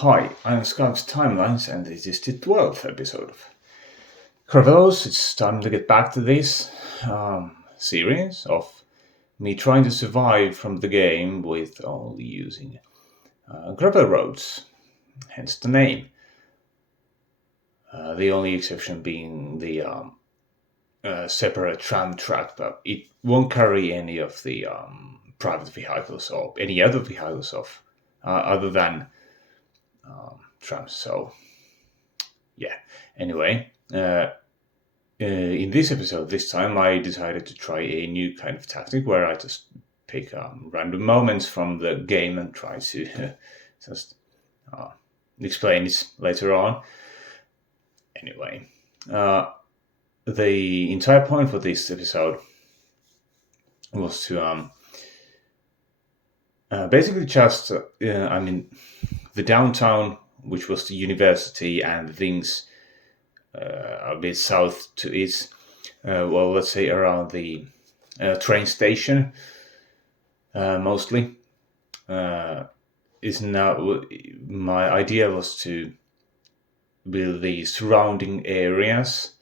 Hi, I'm Skype's Timelines, and this is the 12th episode of Gravelous. It's time to get back to this series of me trying to survive from the game with only using gravel roads, hence the name. The only exception being the separate tram track, but it won't carry any of the private vehicles or any other vehicles of other than trams. So yeah. Anyway, in this episode, this time I decided to try a new kind of tactic where I just pick random moments from the game and try to just explain it later on. Anyway, the entire point for this episode was to basically just, the downtown, which was the university, and things a bit south to it, let's say around the train station, mostly. Is now my idea was to build the surrounding areas,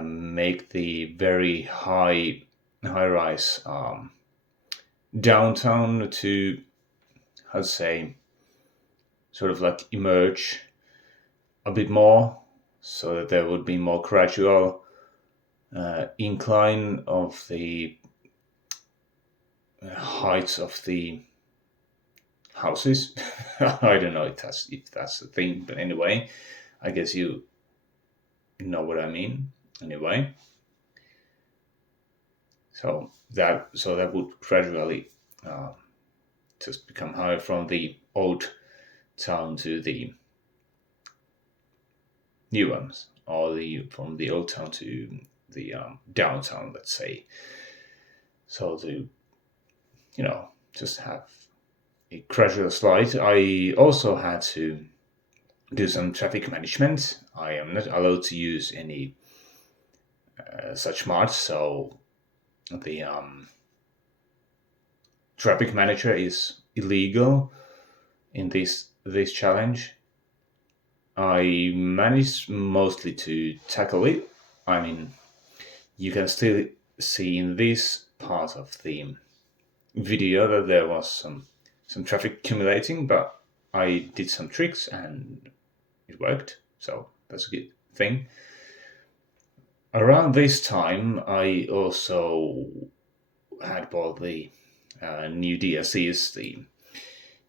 make the very high rise downtown to, how to say, sort of like emerge a bit more, so that there would be more gradual incline of the heights of the houses. I don't know if that's the thing, but anyway, I guess you know what I mean. Anyway, so that would gradually just become higher from the old town to the new ones, or from the old town to the downtown, let's say. So to just have a gradual slide. I also had to do some traffic management. I am not allowed to use any such mods, so the traffic manager is illegal in this challenge. I managed mostly to tackle it. I mean, you can still see in this part of the video that there was some traffic accumulating, but I did some tricks and it worked, so that's a good thing. Around this time, I also had bought the new DLCs, the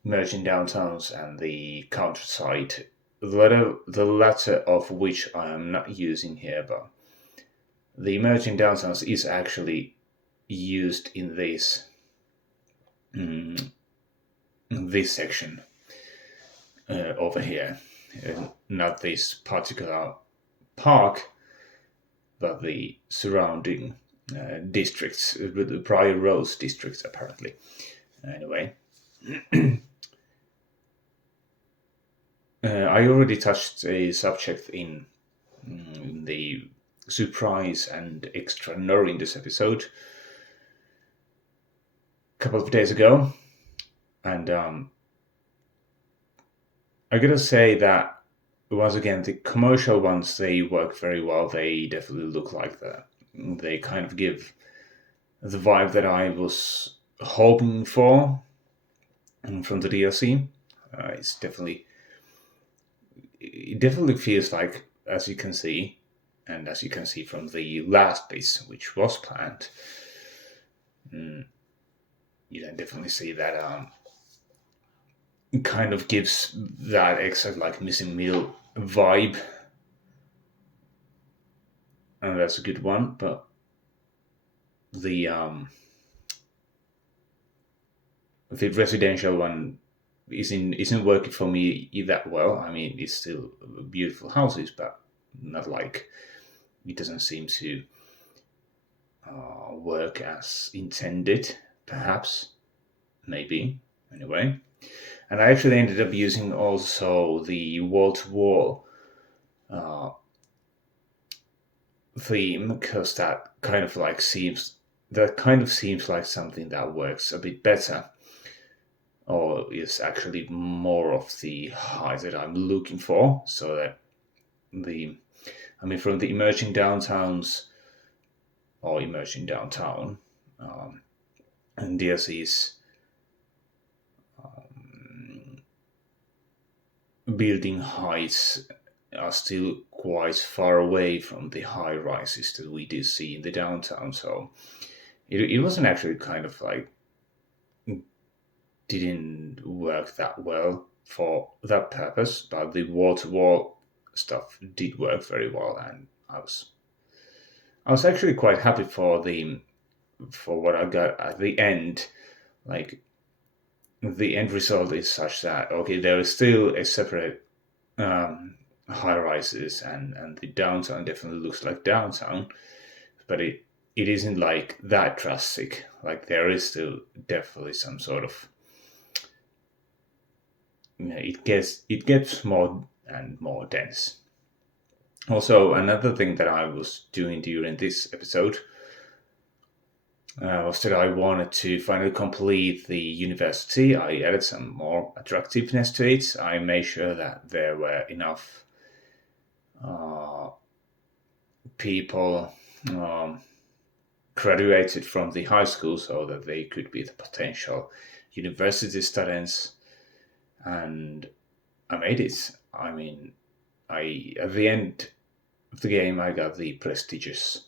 Emerging Downtowns and the Countryside, the latter of which I am not using here, but the Emerging Downtowns is actually used in this section over here, not this particular park, but the surrounding districts, the Prior Rose districts, apparently. Anyway, I already touched a subject in the surprise and extra nor in this episode a couple of days ago, and I gotta say that once again, the commercial ones, they work very well. They definitely look like that. They kind of give the vibe that I was hoping for from the DLC. It definitely feels like, as you can see, and as you can see from the last base, which was planned, you can definitely see that it kind of gives that extra like missing middle vibe, and that's a good one. But the residential one isn't working for me that well. I mean, it's still beautiful houses, but not like, it doesn't seem to work as intended. Perhaps, maybe. Anyway, and I actually ended up using also the wall-to-wall theme, because that kind of seems like something that works a bit better or is actually more of the height that I'm looking for, so that the from the emerging downtowns or emerging downtown, um, and DLC's building heights are still quite far away from the high rises that we do see in the downtown. So it wasn't actually kind of like didn't work that well for that purpose, but the wall to wall stuff did work very well, and I was actually quite happy for what I got at the end. Like the end result is such that okay, there is still a separate high rises, and the downtown definitely looks like downtown, but it isn't like that drastic. Like there is still definitely some sort of it gets more and more dense. Also, another thing that I was doing during this episode was that I wanted to finally complete the university. I added some more attractiveness to it. I made sure that there were enough people graduated from the high school so that they could be the potential university students, and I made it. I at the end of the game I got the prestigious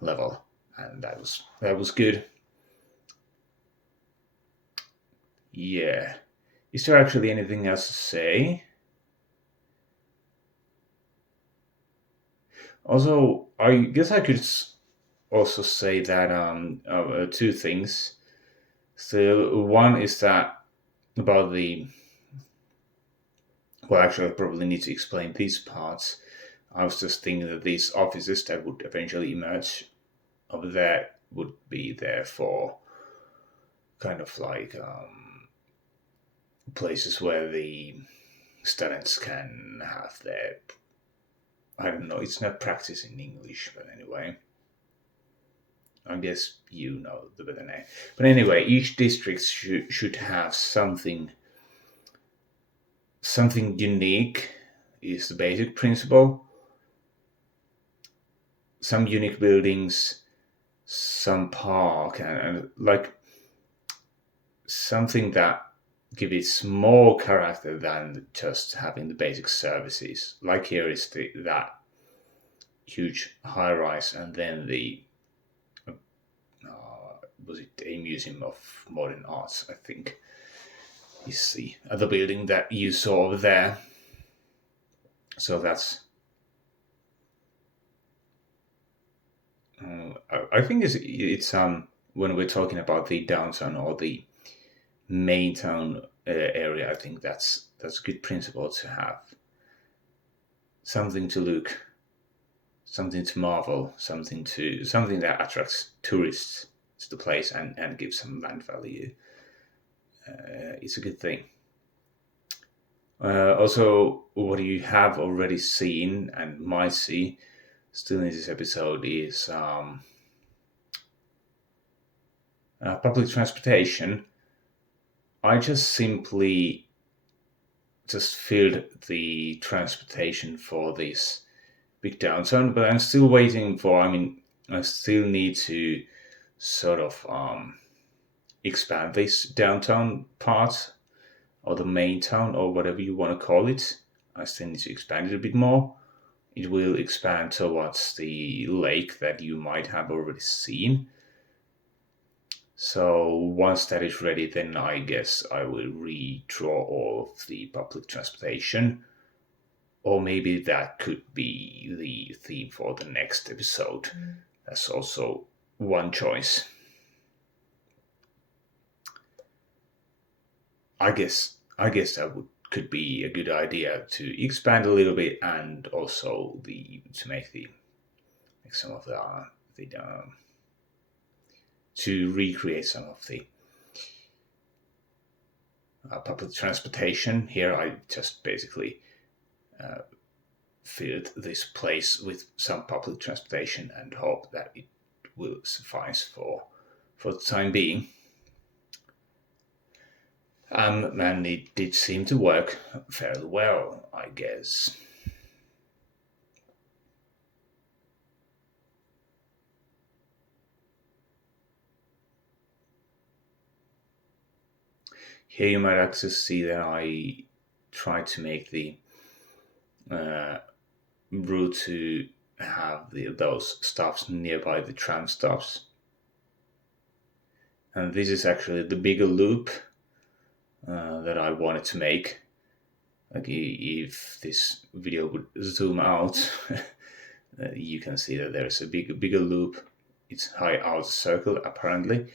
level, and that was good. Yeah. Is there actually anything else to say? Also, I guess I could also say that two things. So one is that about the well, actually, I probably need to explain these parts. I was just thinking that these offices that would eventually emerge over there would be there for kind of like places where the students can have their I don't know, it's not practice in English, but anyway. I guess you know the better name. But anyway, each district should have something unique is the basic principle. Some unique buildings, some park, and like something that gives more character than just having the basic services. Like here is that huge high rise, and then the was it a museum of modern arts? I think is the other building that you saw over there. So that's. I think it's when we're talking about the downtown or the main town area, I think that's a good principle to have. Something to look, something to marvel, something that attracts tourists to the place and gives some land value. It's a good thing. Also, what you have already seen and might see still in this episode is public transportation. I just simply just filled the transportation for this big downtown, but I'm still waiting for. I still need to sort of expand this downtown part or the main town or whatever you want to call it. I still need to expand it a bit more. It will expand towards the lake that you might have already seen. So once that is ready, then I guess I will redraw all of the public transportation. Or maybe that could be the theme for the next episode. That's also one choice. I guess that could be a good idea to expand a little bit, and also to make some of the to recreate some of the public transportation. Here, I just basically filled this place with some public transportation and hope that it will suffice for the time being. And it did seem to work fairly well, I guess. Here you might actually see that I tried to make the uh, route to have those stops nearby the tram stops. And this is actually the bigger loop that I wanted to make. Like if this video would zoom out, you can see that there's a bigger loop. It's high outer circle apparently.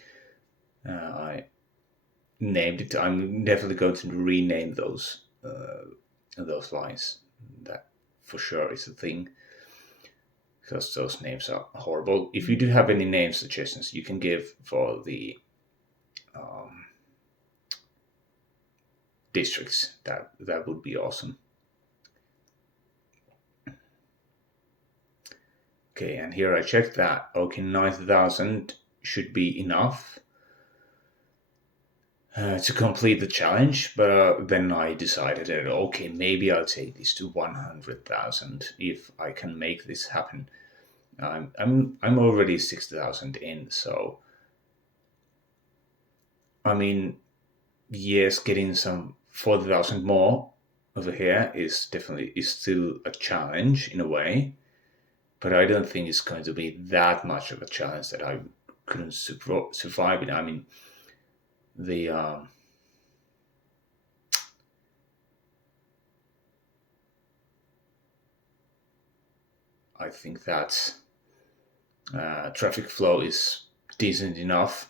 I named it. I'm definitely going to rename those lines. That for sure is a thing, because those names are horrible. If you do have any name suggestions you can give for the districts, that would be awesome. Okay, and here I checked that. Okay, 90,000 should be enough to complete the challenge, but then I decided that okay, maybe I'll take this to 100,000 if I can make this happen. I'm already 60,000 in, so I mean, yes, getting some 40,000 more over here is still a challenge in a way, but I don't think it's going to be that much of a challenge that I couldn't survive it. I mean, the I think that traffic flow is decent enough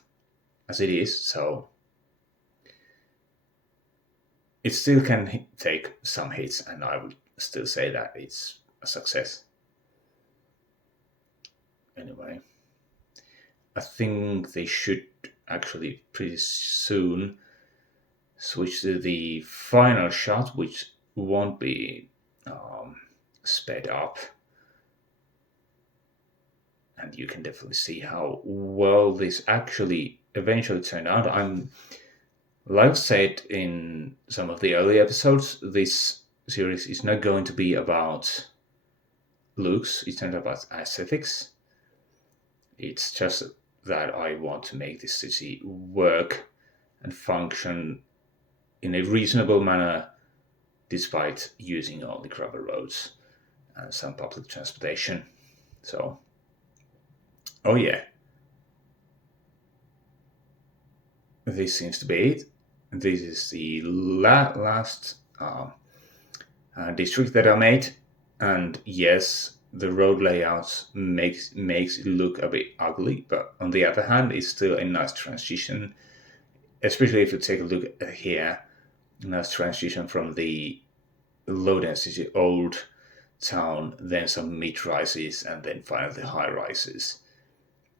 as it is, so it still can take some hits, and I would still say that it's a success. Anyway, I think they should actually pretty soon switch to the final shot, which won't be sped up. And you can definitely see how well this actually eventually turned out. Like I said in some of the early episodes, this series is not going to be about looks, it's not about aesthetics. It's just that I want to make this city work and function in a reasonable manner despite using only gravel roads and some public transportation. So, oh yeah, this seems to be it. This is the last district that I made, and yes, the road layout makes it look a bit ugly, but on the other hand, it's still a nice transition, especially if you take a look at here. Nice transition from the low density old town, then some mid rises, and then finally high rises.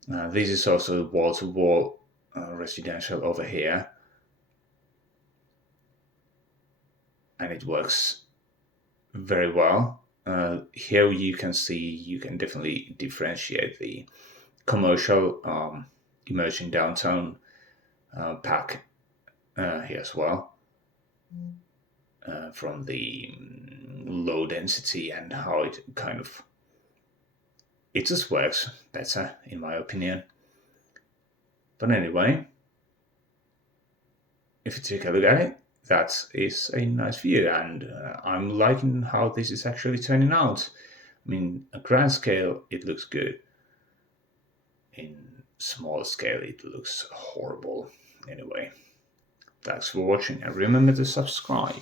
This is also wall to wall residential over here, and it works very well. Here you can see you can definitely differentiate the commercial emerging downtown pack here as well from the low density, and how it just works better in my opinion. But anyway, if you take a look at it, that is a nice view, and I'm liking how this is actually turning out. I mean, at grand scale, it looks good. In small scale, it looks horrible. Anyway, thanks for watching, and remember to subscribe.